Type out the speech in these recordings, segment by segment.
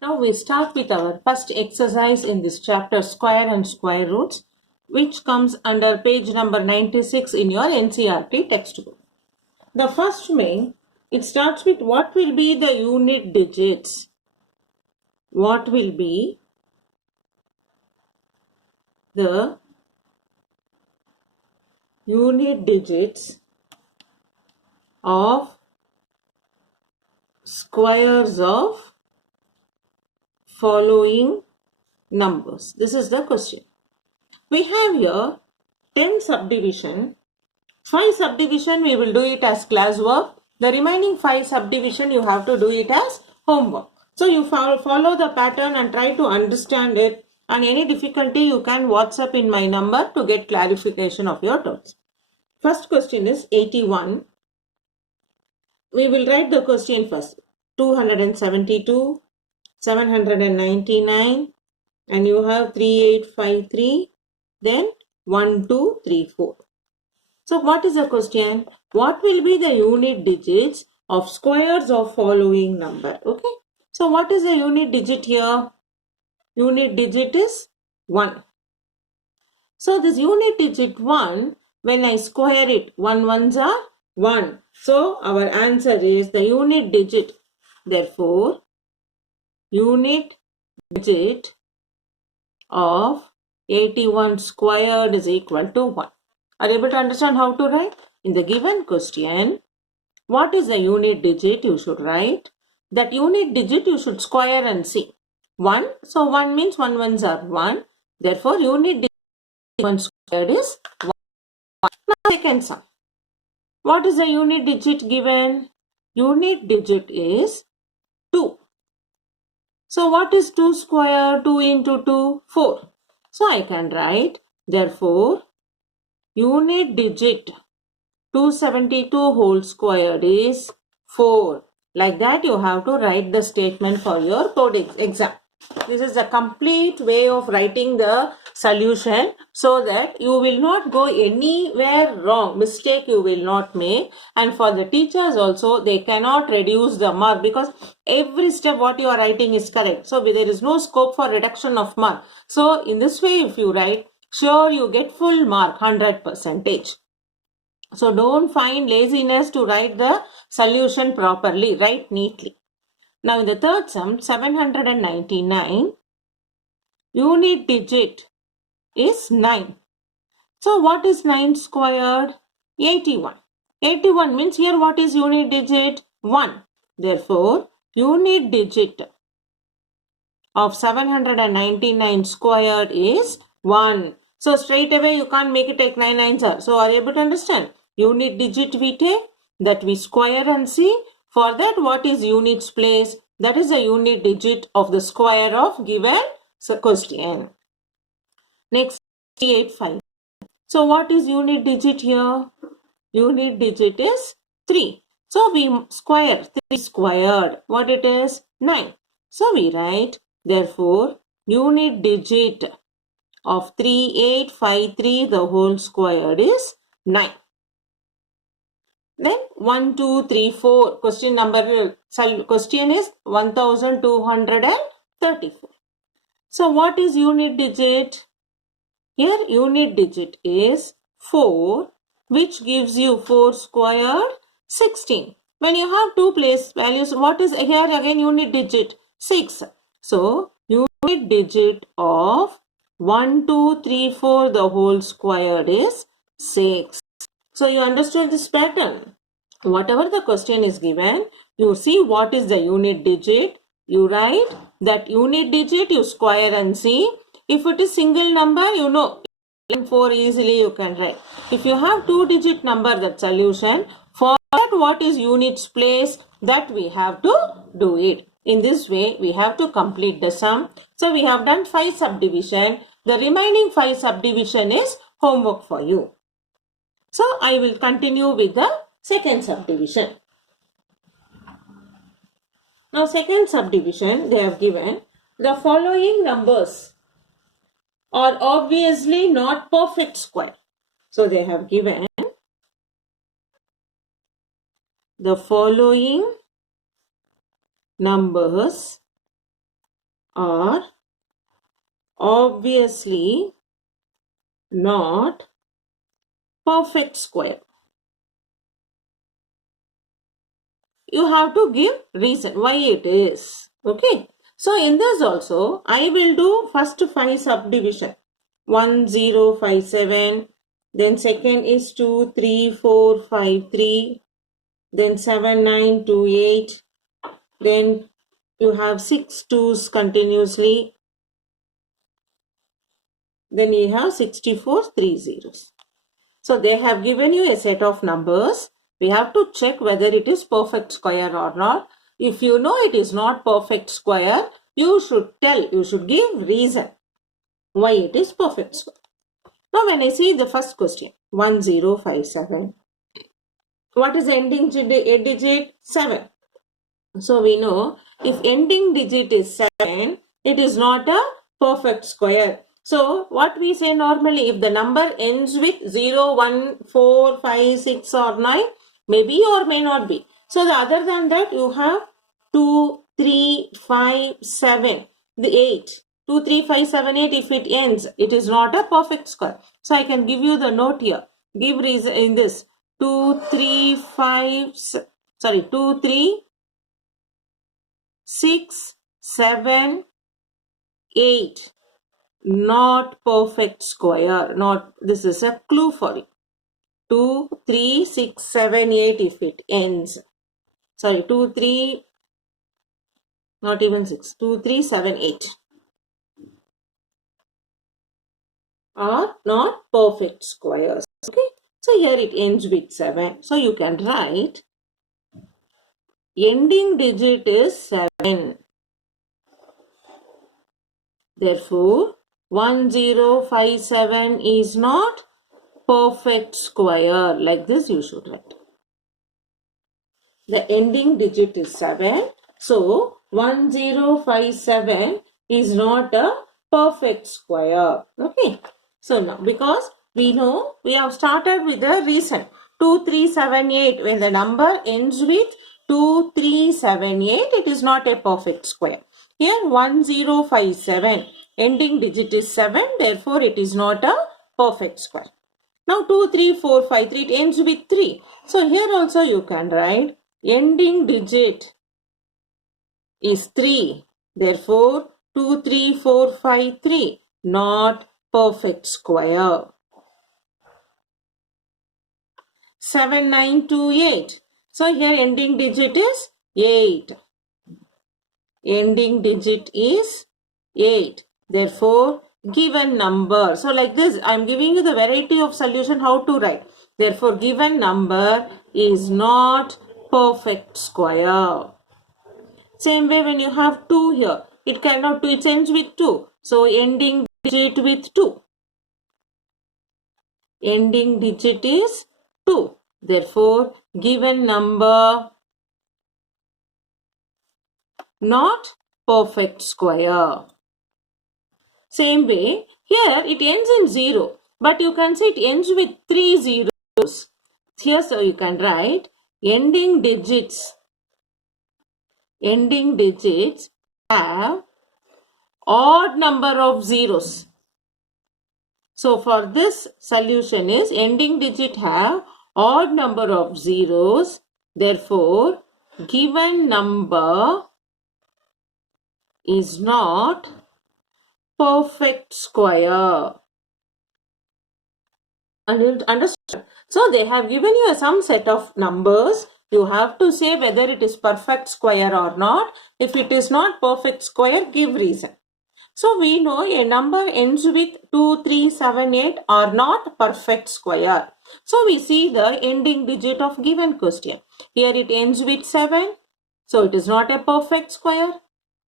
Now we start with our first exercise in this chapter, square and square roots, which comes under page number 96 in your NCERT textbook. The first main, it starts with what will be the unit digits. What will be the unit digits of squares of following numbers? This is the question. We have here 10 subdivision. 5 subdivision we will do it as class work. The remaining 5 subdivision you have to do it as homework. So you follow the pattern and try to understand it, and any difficulty you can WhatsApp in my number to get clarification of your doubts. First question is 81. We will write the question first. 272, 799, and you have 3853, then 1, 2, 3, 4. So what is the question? What will be the unit digits of squares of following number? Okay. So what is the unit digit here? Unit digit is 1. So this unit digit 1, when I square it, 1 ones are 1. So our answer is the unit digit. Therefore, unit digit of 81 squared is equal to 1. Are you able to understand how to write? In the given question, what is the unit digit? You should write. That unit digit you should square and see. 1. So 1 means 1 ones are 1. Therefore, unit digit 1 squared is 1. Now second sum. What is the unit digit given? Unit digit is 2. So what is 2 square? 2 into 2, 4. So I can write, therefore, unit digit 272 whole squared is 4. Like that you have to write the statement for your board exam. This is a complete way of writing the solution so that you will not go anywhere wrong. Mistake you will not make. And for the teachers also, they cannot reduce the mark because every step what you are writing is correct. So there is no scope for reduction of mark. So in this way if you write, sure you get full mark, 100%. So don't find laziness to write the solution properly. Write neatly. Now in the third sum, 799, unit digit is 9. So what is 9 squared? 81. 81 means here what is unit digit? 1. Therefore, unit digit of 799 squared is 1. So straight away you can't make it take 9 nines are. So are you able to understand? Unit digit we take, that we square and see. For that, what is units place? That is the unit digit of the square of given question. Next, 385. So what is unit digit here? Unit digit is 3. So we square 3 squared. What it is? 9. So we write, therefore, unit digit of 3853 the whole squared is 9. Then 1, 2, 3, 4. Question is 1234. So what is unit digit? Here unit digit is 4, which gives you 4 squared 16. When you have two place values, what is here again unit digit? 6. So unit digit of 1, 2, 3, 4 the whole squared is 6. So you understood this pattern. Whatever the question is given, you see what is the unit digit. You write that unit digit, you square and see. If it is single number, you know, 4 easily you can write. If you have 2-digit number, that solution, for that what is units place, that we have to do it. In this way, we have to complete the sum. So we have done 5 subdivision. The remaining 5 subdivision is homework for you. So I will continue with the second subdivision. Now second subdivision, they have given the following numbers are obviously not perfect square. So they have given the following numbers are obviously not perfect square. You have to give reason why it is. Okay. So in this also, I will do first 5 subdivision. 1, 0, 5, 7. Then second is 2, 3, 4, 5, 3. Then 7, 9, 2, 8. Then you have 6 2's continuously. Then you have 64 3 zeros. So they have given you a set of numbers. We have to check whether it is perfect square or not. If you know it is not perfect square, you should give reason why it is perfect square. Now when I see the first question, 1057, what is the ending digit? 7. So we know if ending digit is 7, it is not a perfect square. So what we say normally, if the number ends with 0, 1, 4, 5, 6 or 9, maybe or may not be. So other than that, you have 2, 3, 5, 7, the 8. 2, 3, 5, 7, 8, if it ends, it is not a perfect square. So I can give you the note here. Give reason in this. 2, 3, 6, 7, 8. Not perfect square. Not, this is a clue for you. 2, 3, 6, 7, 8 if it ends. Sorry, 2, 3, not even 6. 2, 3, 7, 8. Are not perfect squares. Okay. So here it ends with 7. So you can write ending digit is 7. Therefore, 1057 is not perfect square. Like this you should write. The ending digit is 7. So, 1057 is not a perfect square. Okay. So, now because we know we have started with the reason. 2378, when the number ends with 2378, it is not a perfect square. Here 1057, ending digit is 7, therefore it is not a perfect square. Now 2, 3, 4, 5, 3, it ends with 3. So here also you can write ending digit is 3. Therefore 2, 3, 4, 5, 3, not perfect square. 7, 9, 2, 8. So here ending digit is 8. Ending digit is 8. Therefore, given number. So like this, I am giving you the variety of solution how to write. Therefore, given number is not perfect square. Same way when you have 2 here, it cannot, it ends with 2. So ending digit with 2. Ending digit is 2. Therefore, given number not perfect square. Same way, here it ends in 0, but you can see it ends with 3 zeros. Here, so you can write ending digits have odd number of zeros. So for this solution is ending digit have odd number of zeros. Therefore, given number is not perfect square. Understand? So they have given you some set of numbers. You have to say whether it is perfect square or not. If it is not perfect square, give reason. So we know a number ends with 2, 3, 7, 8 are not perfect square. So we see the ending digit of given question. Here it ends with 7. So it is not a perfect square.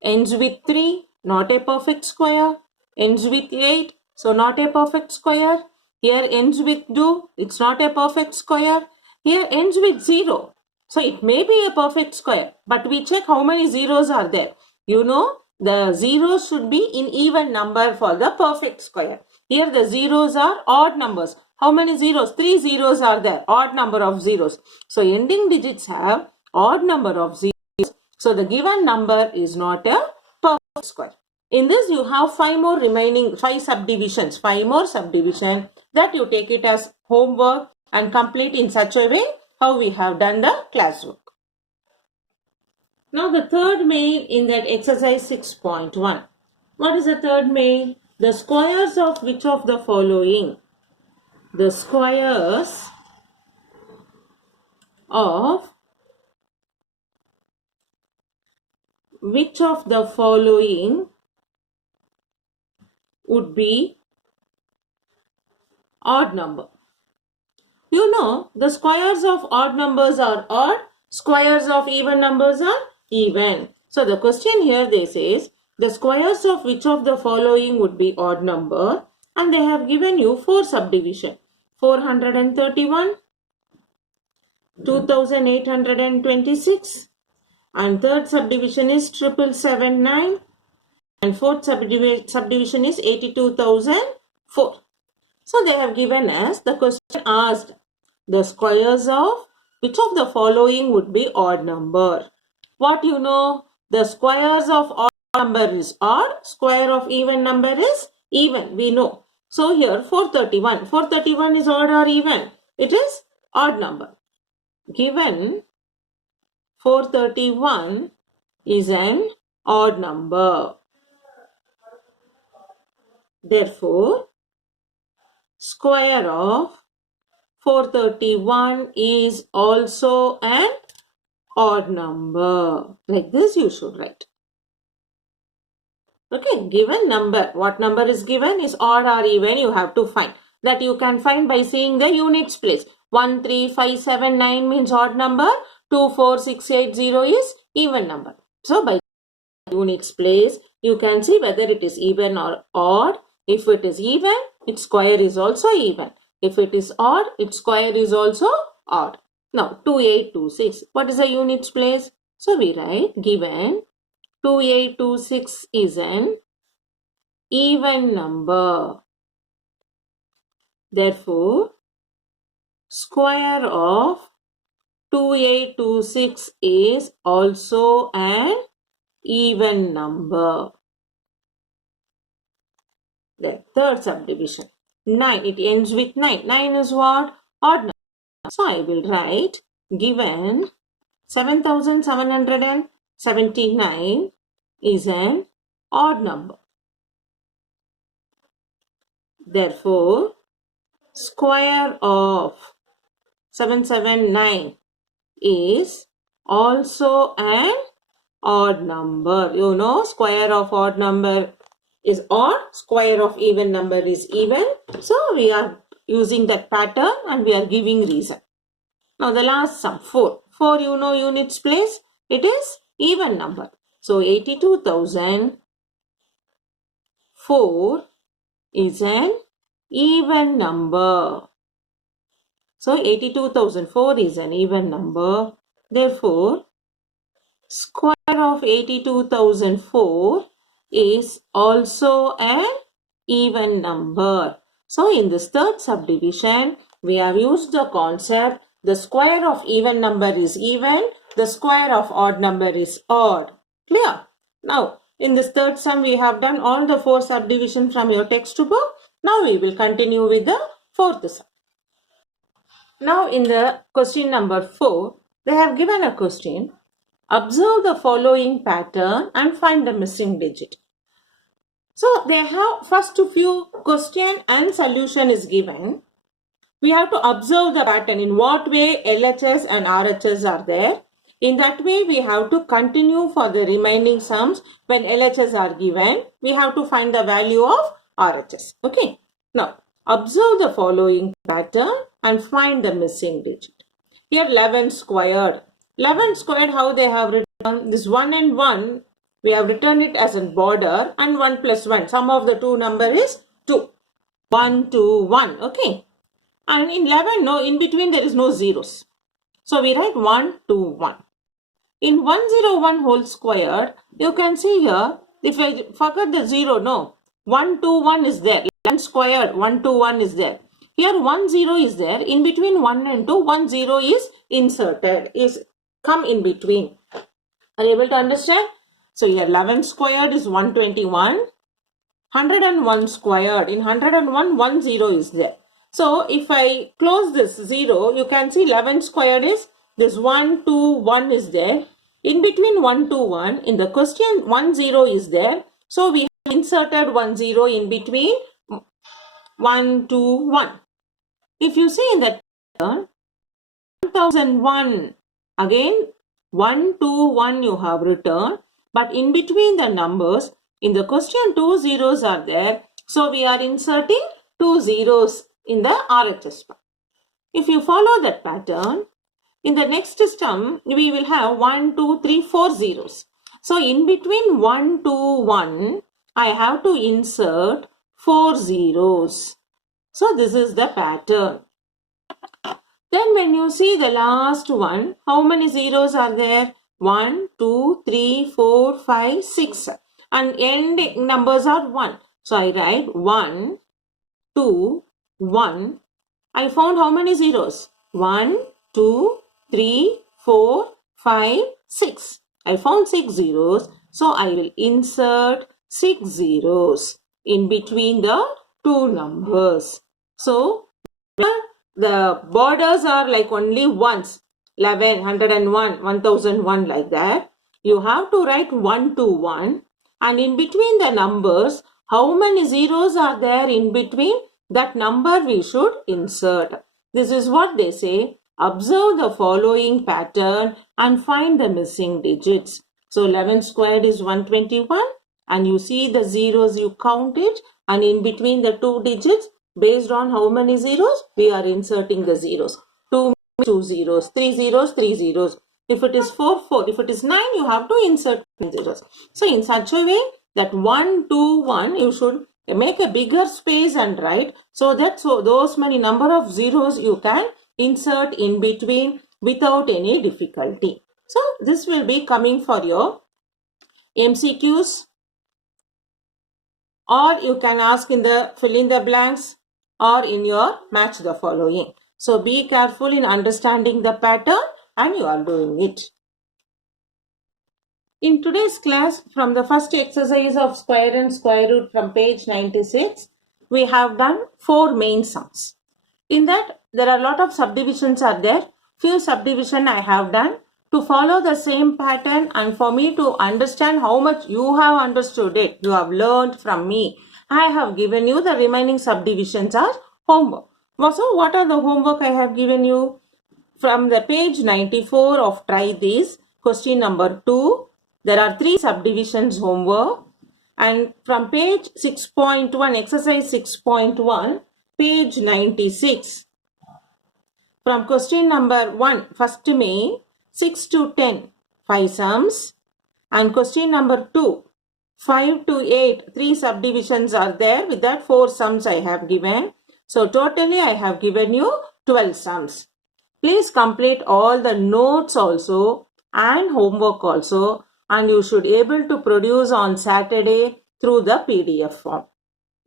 Ends with 3. Not a perfect square. Ends with 8. So not a perfect square. Here ends with 2. It's not a perfect square. Here ends with 0. So it may be a perfect square. But we check how many zeros are there. You know, the zeros should be in even number for the perfect square. Here the zeros are odd numbers. How many zeros? 3 zeros are there. Odd number of zeros. So ending digits have odd number of zeros. So the given number is not a perfect square. In this, you have 5 more remaining, 5 subdivisions, 5 more subdivision that you take it as homework and complete in such a way how we have done the classwork. Now the third main in that exercise 6.1. What is the third main? The squares of which of the following? The squares of which of the following would be odd number? You know, the squares of odd numbers are odd, squares of even numbers are even. So the question here they says, the squares of which of the following would be odd number, and they have given you 4 subdivision. 431, 2826, and third subdivision is 7779, and fourth subdivision is 82,004. So they have given us the question asked, the squares of which of the following would be odd number? What you know? The squares of odd number is odd, square of even number is even, we know. So here 431. 431 is odd or even? It is odd number. Given 431 is an odd number. Therefore, square of 431 is also an odd number. Like this you should write. Okay, given number. What number is given is odd or even, you have to find. That you can find by seeing the units place. 13579 means odd number. 24680 is even number. So by units place, you can see whether it is even or odd. If it is even, its square is also even. If it is odd, its square is also odd. Now 2826. What is the units place? So we write given 2826 is an even number. Therefore, square of 2826 is also an even number. The third subdivision. 9. It ends with 9. 9 is what? Odd number. So I will write given 7779 is an odd number. Therefore, square of 779 is also an odd number. You know, square of odd number is odd, square of even number is even. So we are using that pattern and we are giving reason. Now the last sum, 4. 4 you know units place, it is even number. So 82,004 is an even number. So 82,004 is an even number. Therefore, square of 82,004 is also an even number. So in this third subdivision, we have used the concept the square of even number is even, the square of odd number is odd. Clear? Now, in this third sum, we have done all the 4 subdivisions from your textbook. Now we will continue with the fourth sum. Now in the question number 4, they have given a question. Observe the following pattern and find the missing digit. So they have first few question and solution is given. We have to observe the pattern in what way LHS and RHS are there. In that way, we have to continue for the remaining sums. When LHS are given, we have to find the value of RHS. Okay. Now, observe the following pattern and find the missing digit. Here 11 squared. 11 squared, how they have written? This 1 and 1, we have written it as a border, and 1 plus 1. Sum of the two number is 2. 1, 2, 1. Okay. And in 11, no, in between there is no zeros. So we write 1, 2, 1. In 101 whole squared, you can see here, if I forget the 0, no, 1, 2, 1 is there. 11 squared, 1, 2, 1 is there. Here 1, 0 is there. In between 1 and 2, 1, 0 is inserted, is come in between. Are you able to understand? So here 11 squared is 121. 101 squared, in 101, 1 0 is there. So if I close this 0, you can see 11 squared is this 1, 2, 1 is there. In between 1 to 1, in the question 1 0 is there. So we have inserted 1 0 in between 1 to 1. If you see in the pattern, 1001, again 1 to 1 you have written, but in between the numbers, in the question 2 zeros are there. So we are inserting 2 zeros in the RHS part. If you follow that pattern, in the next sum, we will have 1, 2, 3, 4 zeros. So in between 1 to 1, I have to insert 4 zeros. So this is the pattern. Then when you see the last one, how many zeros are there? 1, 2, 3, 4, 5, 6. And end numbers are 1. So I write 1, 2, 1. I found how many zeros? 1, 2, 3, 4, 5, 6. I found 6 zeros. So I will insert 6 zeros in between the two numbers. So the borders are like only ones, 11, 101, 1001 like that. You have to write 1 to 1, and in between the numbers, how many zeros are there in between, that number we should insert. This is what they say. Observe the following pattern and find the missing digits. So 11 squared is 121, and you see the zeros, you count it, and in between the two digits, based on how many zeros, we are inserting the zeros. 2 zeros, 3 zeros, 3 zeros. If it is 4, 4. If it is 9, you have to insert 9 zeros. So in such a way that 1, 2, 1, you should make a bigger space and write, so that those many number of zeros you can insert in between without any difficulty. So this will be coming for your MCQs, or you can ask in the fill in the blanks, or in your match the following. So be careful in understanding the pattern, and you are doing it. In today's class, from the first exercise of square and square root from page 96, we have done 4 main sums. In that, there are a lot of subdivisions are there. Few subdivision I have done. To follow the same pattern and for me to understand how much you have understood it, you have learned from me, I have given you the remaining subdivisions as homework. So what are the homework I have given you? From the page 94 of Try This, question number 2, there are 3 subdivisions homework. And from page 6.1, exercise 6.1, page 96. From question number 1, first May, 6 to 10, 5 sums. And question number 2, 5 to 8, 3 subdivisions are there. With that 4 sums I have given. So totally I have given you 12 sums. Please complete all the notes also and homework also, and you should able to produce on Saturday through the PDF form.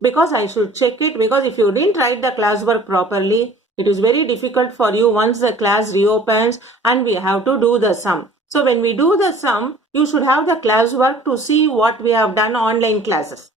Because I should check it, because if you didn't write the classwork properly, it is very difficult for you once the class reopens and we have to do the sum. So when we do the sum, you should have the classwork to see what we have done online classes.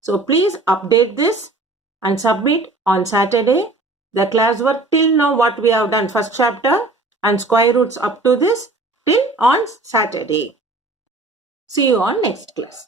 So please update this and submit on Saturday. The classwork till now what we have done, first chapter and square roots up to this till on Saturday. See you on next class.